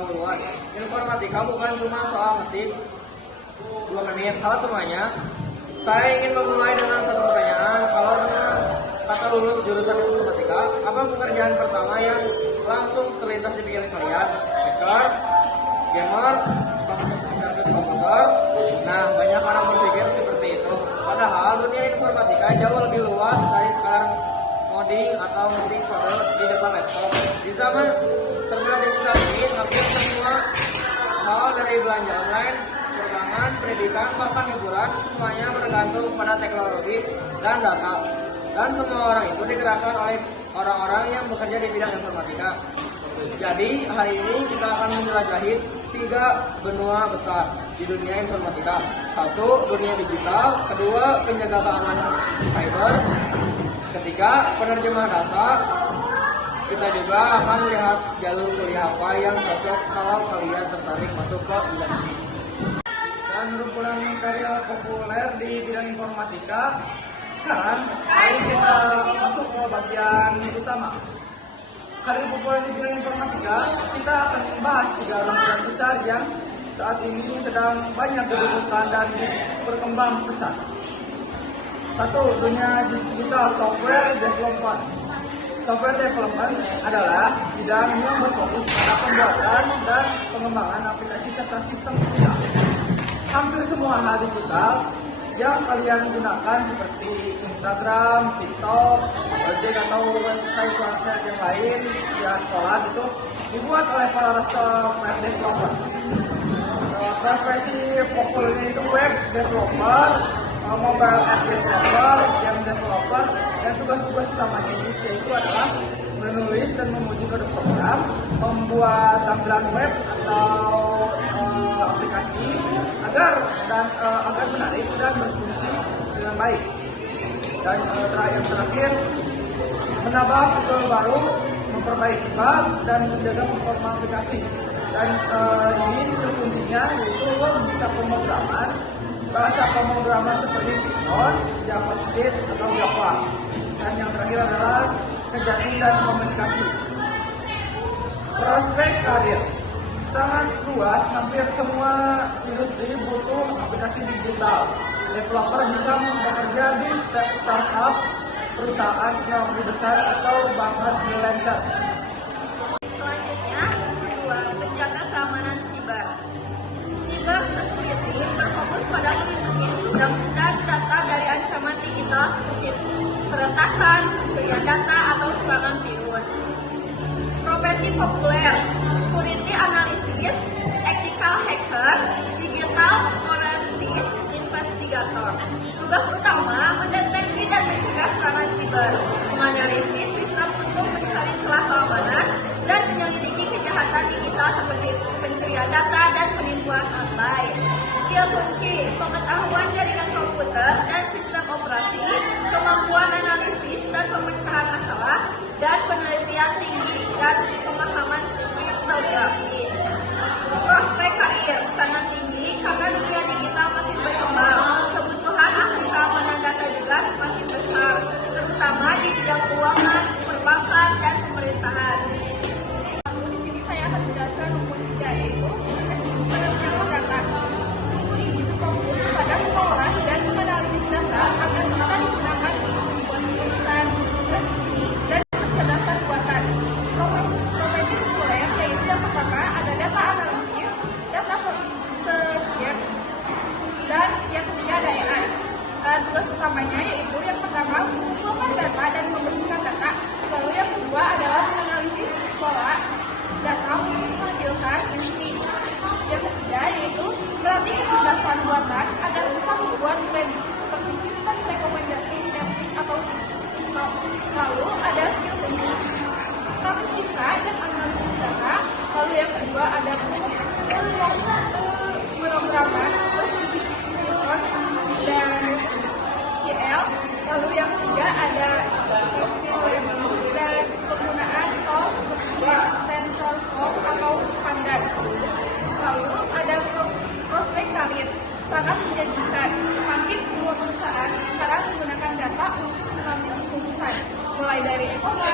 pengetahuan luas. Informatika bukan cuma soal ngetik 2 menit. Halo semuanya, saya ingin memulai dengan satu pertanyaan. Kalau dengan kata lulus jurusan informatika, apa pekerjaan pertama yang langsung terlintas di pikiran kalian? Hacker, gamer, service komputer? Nah, banyak orang berpikir seperti itu. Padahal dunia informatika jauh lebih luas dari sekarang coding atau ngetik kode di depan laptop. Di zaman serba digital ini, hampir semua hal dari belanja online, perdagangan, pendidikan, bahkan hiburan, semuanya bergantung pada teknologi dan data. Dan semua orang itu digerakkan oleh orang-orang yang bekerja di bidang informatika. Jadi hari ini kita akan menjelajahi 3 benua besar di dunia informatika. 1. Dunia digital. 2. Penjaga keamanan cyber. 3. Penerjemah data. Kita juga akan lihat jalur kuliah apa yang cocok kalau kalian tertarik masuk ke bidang ini. Dan kumpulan material populer di bidang informatika. Sekarang kita masuk ke bagian utama. Karir populer di bidang informatika, kita akan membahas 3 rumpulan besar yang saat ini sedang banyak dibutuhkan dan berkembang pesat. 1. Dunia digital software development. Software development adalah bidang yang berfokus pada pembuatan dan pengembangan aplikasi serta sistem digital. Hampir semua hal digital yang kalian gunakan seperti Instagram, TikTok, Gojek atau website yang lain ya sekolah itu dibuat oleh para software developer. Profesi populernya itu web developer, mobile app developer, game developer, dan tugas-tugas utamanya yaitu adalah menulis dan memuji kode program, membuat tampilan web atau aplikasi agar menarik dan berfungsi dengan baik. Dan terakhir menambah fitur baru, memperbaiki bug dan menjaga performa aplikasi. Dan ini skill fungsinya yaitu bisa pemrograman, bahasa pemrograman seperti Python, JavaScript atau Java. Dan yang terakhir adalah kegiatan dan komunikasi. Prospek karir sangat luas, hampir semua industri butuh aplikasi digital. Developer bisa bekerja di startup, perusahaan yang lebih besar atau bahkan freelancer. Selanjutnya, kedua, penjaga keamanan siber. Cyber security berfokus pada melindungi sistem dan data dari ancaman digital seperti peretasan, pencurian data, atau serangan virus. Profesi populer, security analysis, ethical hacker, digital forensic investigator. Tugas utama mendeteksi dan mencegah serangan siber, menganalisis sistem untuk mencari celah keamanan, dan menyelidiki kejahatan digital seperti pencurian data dan penipuan online. Skill kunci, pengetahuan jaringan komputer dan sistem operasi, kemampuan analisis dan pemecahan masalah, dan penelitian tinggi dan pemahaman kriptografi. Prospek karir sangat tinggi karena dunia digital makin berkembang. Kebutuhan ahli keamanan data juga semakin besar, terutama di bidang keuangan, perbankan, dan pemerintahan. Di sini saya akan menjelaskan rumpun 3 yaitu penerjemah data. Rumpun ini fokus pada pengolahan dan menganalisis data agar bisa digunakan untuk membuat tulisan, prediksi, dan kecerdasan buatan. Profesi populer yaitu yang pertama ada data analisis, data subjek, dan yang ketiga ada AI. Tugas utamanya yaitu yang pertama mengumpulkan data dan membersihkan data, lalu yang kedua adalah menganalisis pola data untuk menghasilkan inti. Yang ketiga yaitu melatih kecerdasan buatan agar bisa membuat prediksi seperti sistem rekomendasi metric atau TikTok. Lalu ada skill kunci, statistika dan analisis data. Lalu yang kedua ada pemrograman seperti Python dan GL. Lalu yang ketiga ada machine learning dan penggunaan tools seperti TensorFlow atau Pandas. Lalu ada prospek karir sangat menjanjikan. Hampir semua perusahaan sekarang menggunakan data untuk mengambil keputusan, mulai dari ekonomi,